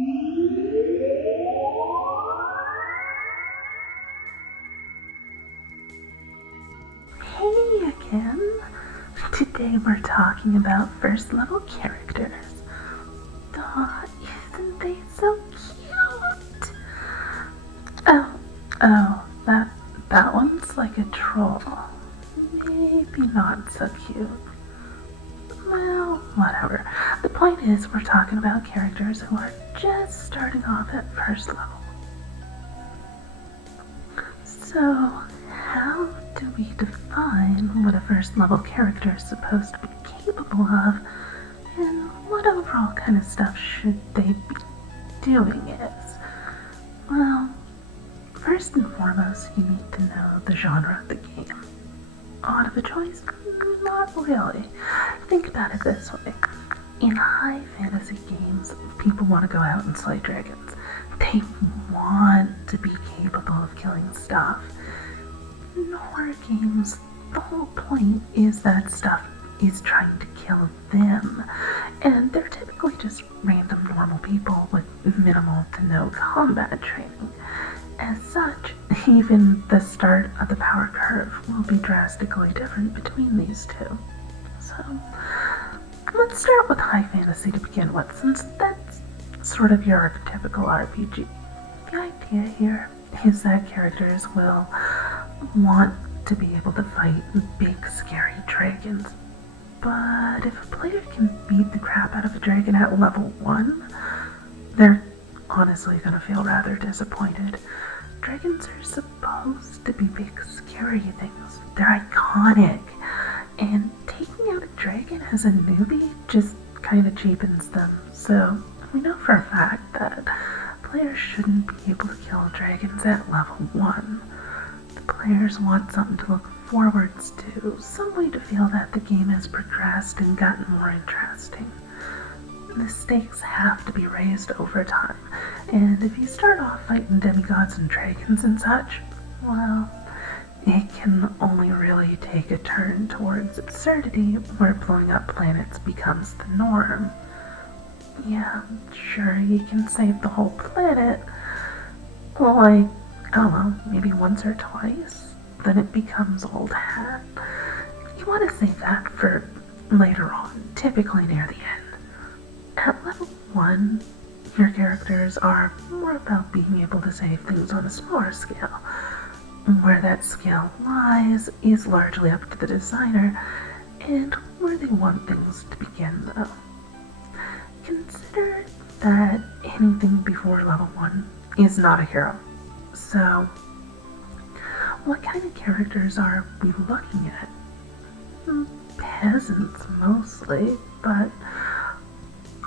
Hey again! Today we're talking about first level characters. Aw, isn't they so cute? That one's like a troll. Maybe not so cute. Well, whatever. The point is, we're talking about characters who are just starting off at first level. So, how do we define what a first level character is supposed to be capable of, and what overall kind of stuff should they be doing is? Well, first and foremost, you need to know the genre of the game. Odd of a choice? Not really. Think about it this way. In high fantasy games, people want to go out and slay dragons. They want to be capable of killing stuff. In horror games, the whole point is that stuff is trying to kill them, and they're typically just random normal people with minimal to no combat training. As such, even the start of the power curve will be drastically different between these two. So, let's start with high fantasy to begin with, since that's sort of your archetypical RPG. The idea here is that characters will want to be able to fight big, scary dragons. But if a player can beat the crap out of a dragon at level 1, they're honestly going to feel rather disappointed. Dragons are supposed to be big, scary things. They're iconic. And taking out a dragon as a newbie just kind of cheapens them. So we know for a fact that players shouldn't be able to kill dragons at level 1. The players want something to look forwards to, some way to feel that the game has progressed and gotten more interesting. The stakes have to be raised over time, and if you start off fighting demigods and dragons and such, well, it can only really take a turn towards absurdity where blowing up planets becomes the norm. Yeah, sure, you can save the whole planet, like, I don't know, maybe once or twice, then it becomes old hat. You want to save that for later on, typically near the end. At level 1, your characters are more about being able to save things on a smaller scale. Where that scale lies is largely up to the designer, and where they want things to begin though. Consider that anything before level 1 is not a hero. So, what kind of characters are we looking at? Peasants mostly, but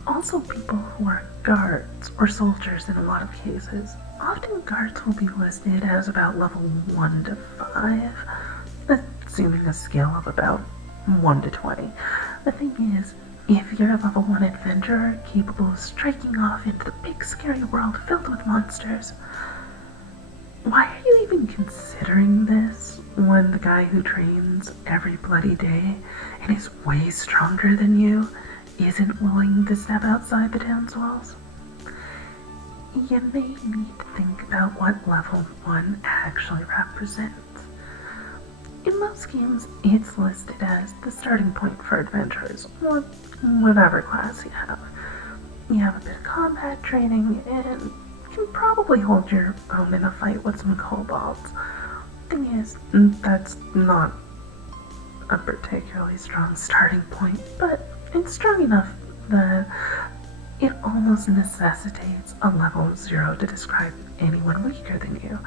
also people who are guards or soldiers in a lot of cases. Often guards will be listed as about level 1 to 5, assuming a scale of about 1 to 20. The thing is, if you're a level 1 adventurer capable of striking off into the big scary world filled with monsters, why are you even considering this when the guy who trains every bloody day and is way stronger than you isn't willing to step outside the town's walls? You may need to think about what level 1 actually represents. In most games, it's listed as the starting point for adventurers, or whatever class you have. You have a bit of combat training, and can probably hold your own in a fight with some kobolds. Thing is, that's not a particularly strong starting point, but it's strong enough that it almost necessitates a level 0 to describe anyone weaker than you,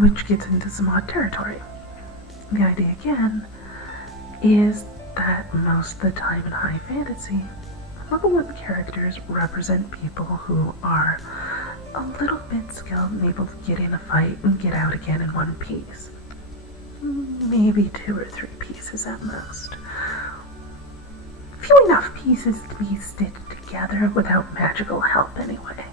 which gets into some odd territory. The idea again is that most of the time in high fantasy, level 1 characters represent people who are a little bit skilled and able to get in a fight and get out again in one piece. Maybe 2 or 3 pieces at most. Few enough pieces to be stitched together without magical help anyway.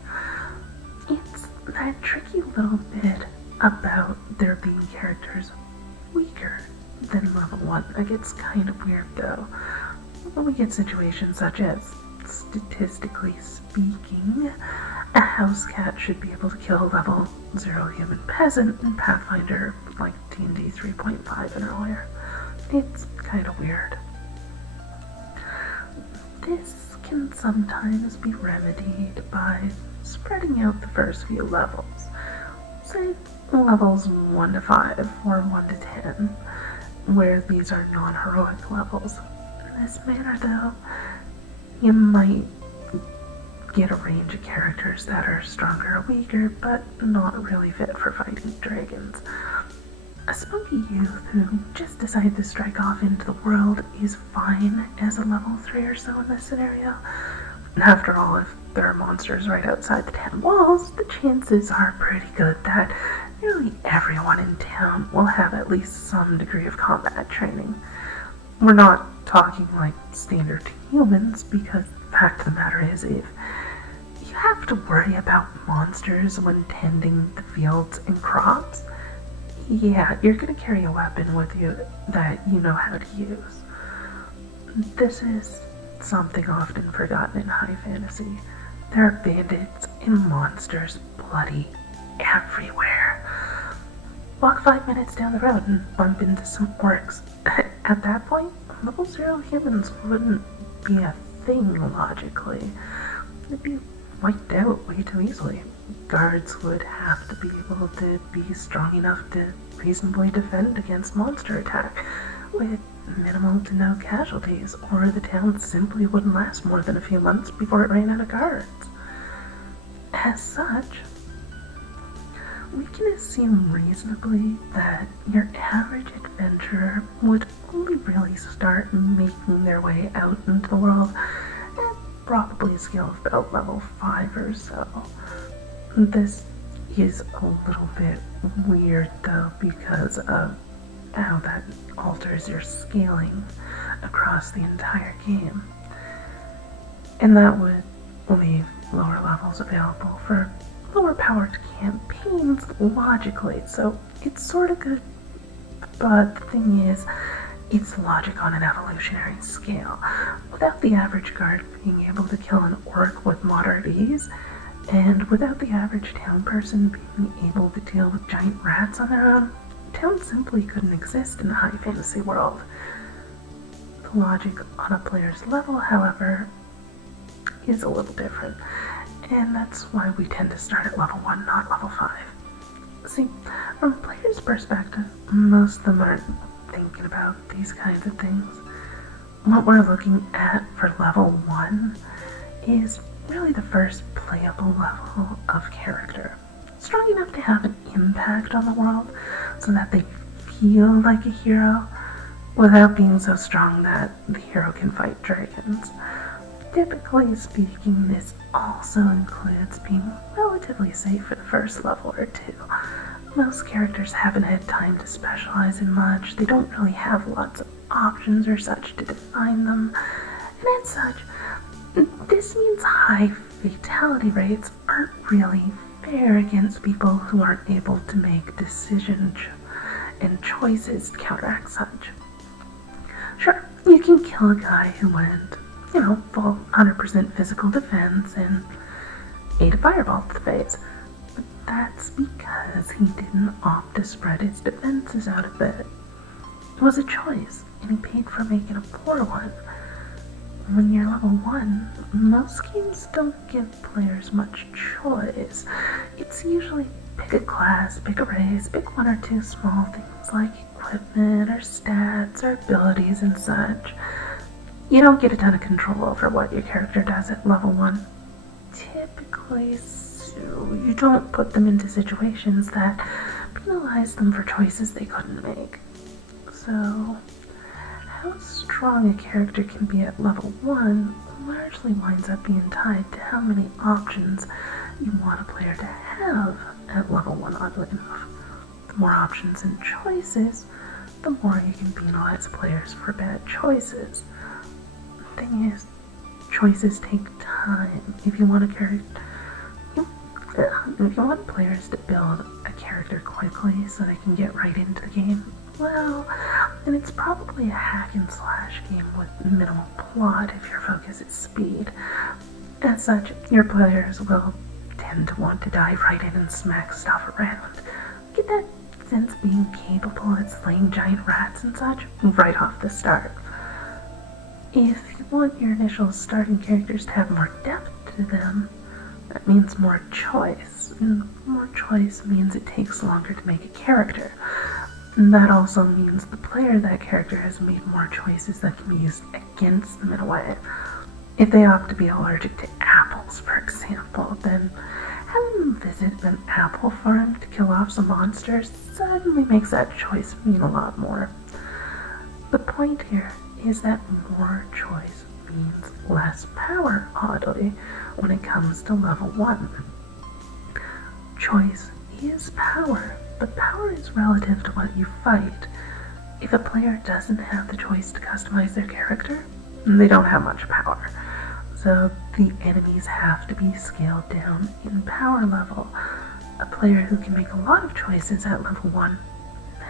It's that tricky little bit about there being characters weaker than level 1 that gets kind of weird though. When we get situations such as statistically speaking, a house cat should be able to kill a level 0 human peasant in Pathfinder like D&D 3.5 and earlier. It's kind of weird. This can sometimes be remedied by spreading out the first few levels. Say levels 1 to 5 or 1 to 10, where these are non-heroic levels. In this manner, though, you might get a range of characters that are stronger or weaker, but not really fit for fighting dragons. A spunky youth who just decided to strike off into the world is fine as a level 3 or so in this scenario. After all, if there are monsters right outside the town walls, the chances are pretty good that nearly everyone in town will have at least some degree of combat training. We're not talking like standard humans, because the fact of the matter is, if you have to worry about monsters when tending the fields and crops, yeah, you're going to carry a weapon with you that you know how to use. This is something often forgotten in high fantasy. There are bandits and monsters bloody everywhere. Walk 5 minutes down the road and bump into some orcs. At that point, level 0 humans wouldn't be a thing logically. They'd be wiped out way too easily. Guards would have to be able to be strong enough to reasonably defend against monster attack with minimal to no casualties, or the town simply wouldn't last more than a few months before it ran out of guards. As such, we can assume reasonably that your average adventurer would only really start making their way out into the world at probably a skill of about level 5 or so. This is a little bit weird though, because of how that alters your scaling across the entire game. And that would leave lower levels available for lower powered campaigns logically, so it's sort of good, but the thing is, it's logic on an evolutionary scale. Without the average guard being able to kill an orc with moderate ease, and without the average town person being able to deal with giant rats on their own, town simply couldn't exist in a high fantasy world. The logic on a player's level, however, is a little different, and that's why we tend to start at level 1, not level 5. See, from a player's perspective, most of them aren't thinking about these kinds of things. What we're looking at for level 1 is really the first playable level of character, strong enough to have an impact on the world so that they feel like a hero without being so strong that the hero can fight dragons. Typically speaking, this also includes being relatively safe for the first level or two. Most characters haven't had time to specialize in much, they don't really have lots of options or such to define them, and as such, this means high fatality rates aren't really fair against people who aren't able to make decisions and choices to counteract such. Sure, you can kill a guy who went, full 100% physical defense and ate a fireball to the face, but that's because he didn't opt to spread his defenses out a bit. It was a choice, and he paid for making a poor one. When you're level 1, most games don't give players much choice. It's usually pick a class, pick a race, pick 1 or 2 small things like equipment or stats or abilities and such. You don't get a ton of control over what your character does at level 1. Typically, so you don't put them into situations that penalize them for choices they couldn't make. So, how strong a character can be at level 1 largely winds up being tied to how many options you want a player to have at level 1, oddly enough. The more options and choices, the more you can penalize players for bad choices. The thing is, choices take time. If you want players to build a character quickly so they can get right into the game, well, and it's probably a hack and slash game with minimal plot if your focus is speed. As such, your players will tend to want to dive right in and smack stuff around. Get that sense of being capable at slaying giant rats and such right off the start. If you want your initial starting characters to have more depth to them, that means more choice, and more choice means it takes longer to make a character. And that also means the player of that character has made more choices that can be used against them in a way. If they opt to be allergic to apples, for example, then having them visit an apple farm to kill off some monsters suddenly makes that choice mean a lot more. The point here is that more choice means less power, oddly, when it comes to level 1. Choice is power, but power is relative to what you fight. If a player doesn't have the choice to customize their character, they don't have much power. So the enemies have to be scaled down in power level. A player who can make a lot of choices at level 1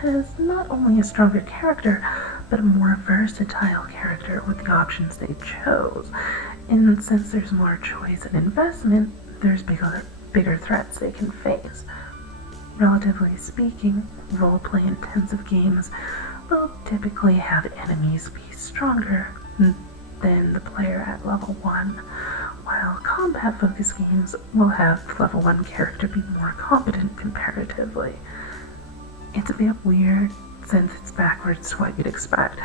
has not only a stronger character, but a more versatile character with the options they chose. And since there's more choice and investment, there's bigger threats they can face. Relatively speaking, roleplay intensive games will typically have enemies be stronger than the player at level 1, while combat-focused games will have the level 1 character be more competent comparatively. It's a bit weird since it's backwards to what you'd expect.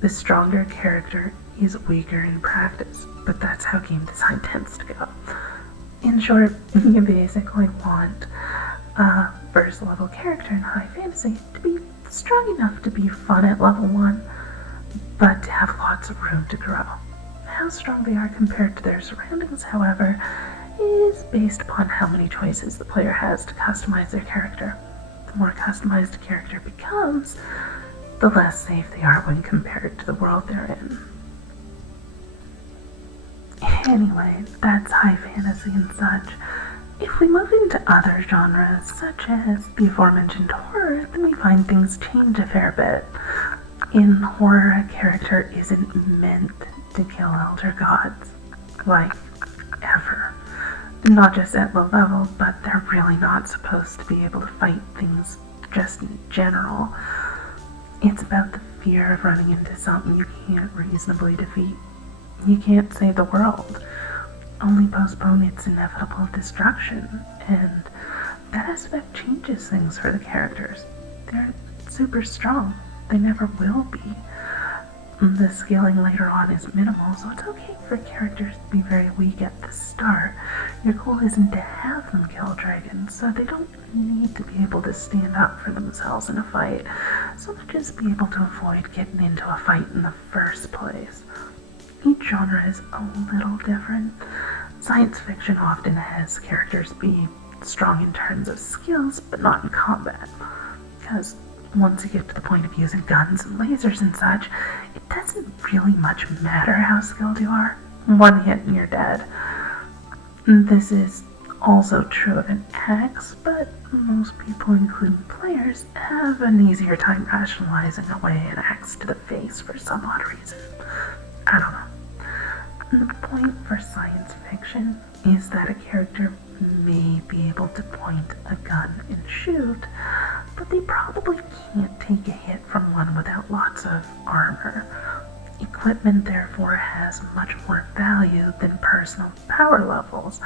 The stronger character is weaker in practice, but that's how game design tends to go. In short, you basically want a first level character in high fantasy to be strong enough to be fun at level 1, but to have lots of room to grow. How strong they are compared to their surroundings, however, is based upon how many choices the player has to customize their character. The more customized a character becomes, the less safe they are when compared to the world they're in. Anyway, that's high fantasy and such. If we move into other genres, such as the aforementioned horror, then we find things change a fair bit. In horror, a character isn't meant to kill elder gods, like, ever. Not just at low level, but they're really not supposed to be able to fight things just in general. It's about the fear of running into something you can't reasonably defeat. You can't save the world, only postpone its inevitable destruction, and that aspect changes things for the characters. They're super strong. They never will be. The scaling later on is minimal, so it's okay for characters to be very weak at the start. Your goal isn't to have them kill dragons, so they don't need to be able to stand up for themselves in a fight, so much as be able to avoid getting into a fight in the first place. Each genre is a little different. Science fiction often has characters be strong in terms of skills, but not in combat, because once you get to the point of using guns and lasers and such, it doesn't really much matter how skilled you are. One hit and you're dead. This is also true of an axe, but most people, including players, have an easier time rationalizing away an axe to the face for some odd reason. I don't know. The point for science fiction is that a character may be able to point a gun and shoot, but they probably can't take a hit from one without lots of armor. Equipment, therefore, has much more value than personal power levels,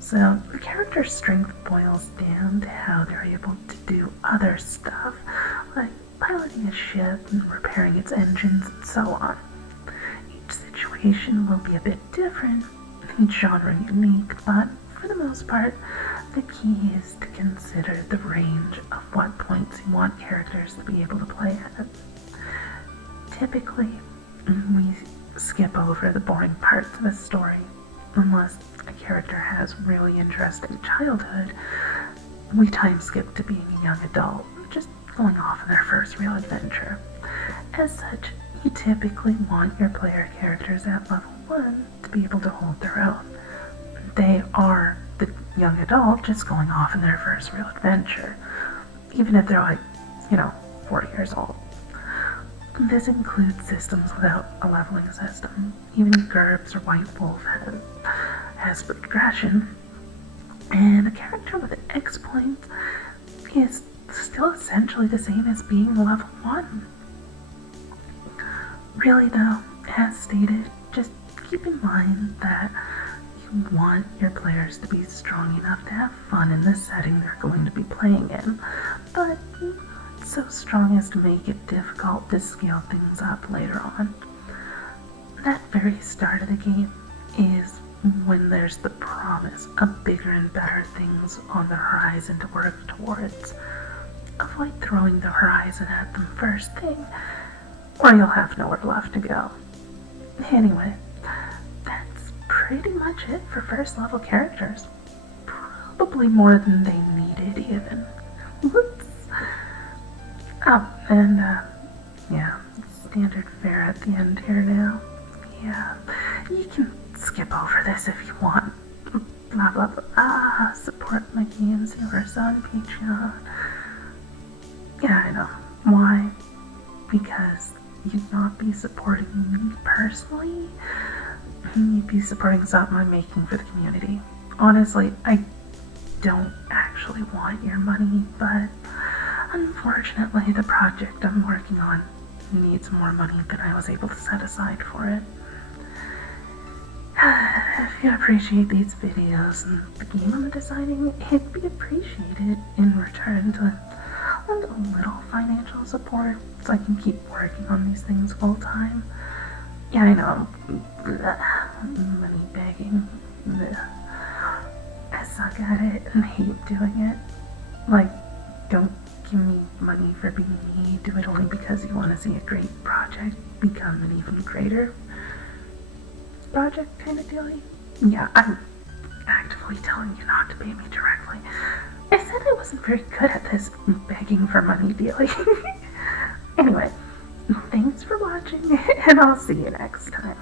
so the character's strength boils down to how they're able to do other stuff, like piloting a ship and repairing its engines and so on. Each situation will be a bit different, each genre unique, but for the most part, the key is to consider the range of what points you want characters to be able to play at. Typically, we skip over the boring parts of a story, unless a character has really interesting childhood. We time skip to being a young adult, just going off on their first real adventure. As such, you typically want your player characters at level 1 to be able to hold their own. They are the young adult just going off on their first real adventure, even if they're 40 years old. This includes systems without a leveling system. Even GURPS or White Wolf has progression. And a character with exploits is still essentially the same as being level 1. Really though, as stated, just keep in mind that you want your players to be strong enough to have fun in the setting they're going to be playing in, but not so strong as to make it difficult to scale things up later on. That very start of the game is when there's the promise of bigger and better things on the horizon to work towards. Avoid throwing the horizon at them first thing, or you'll have nowhere left to go. Anyway, that's pretty much it for first level characters. Probably more than they needed even. Whoops. Oh, and yeah, standard fare at the end here now. Yeah, you can skip over this if you want. Blah blah blah. Support my games, Saorsa on Patreon. Yeah, I know. Why? Because you'd not be supporting me personally. You'd be supporting something I'm making for the community. Honestly, I don't actually want your money, but unfortunately the project I'm working on needs more money than I was able to set aside for it. If you appreciate these videos and the game I'm designing, it'd be appreciated in return to a little financial support so I can keep working on these things full time. Yeah, I know. Money begging. I suck at it and hate doing it. Like, don't give me money for being me. Do it only because you want to see a great project become an even greater project kind of deal. Yeah, I'm actively telling you not to pay me directly. I said I wasn't very good at this begging for money dealing. Anyway, thanks for watching, and I'll see you next time.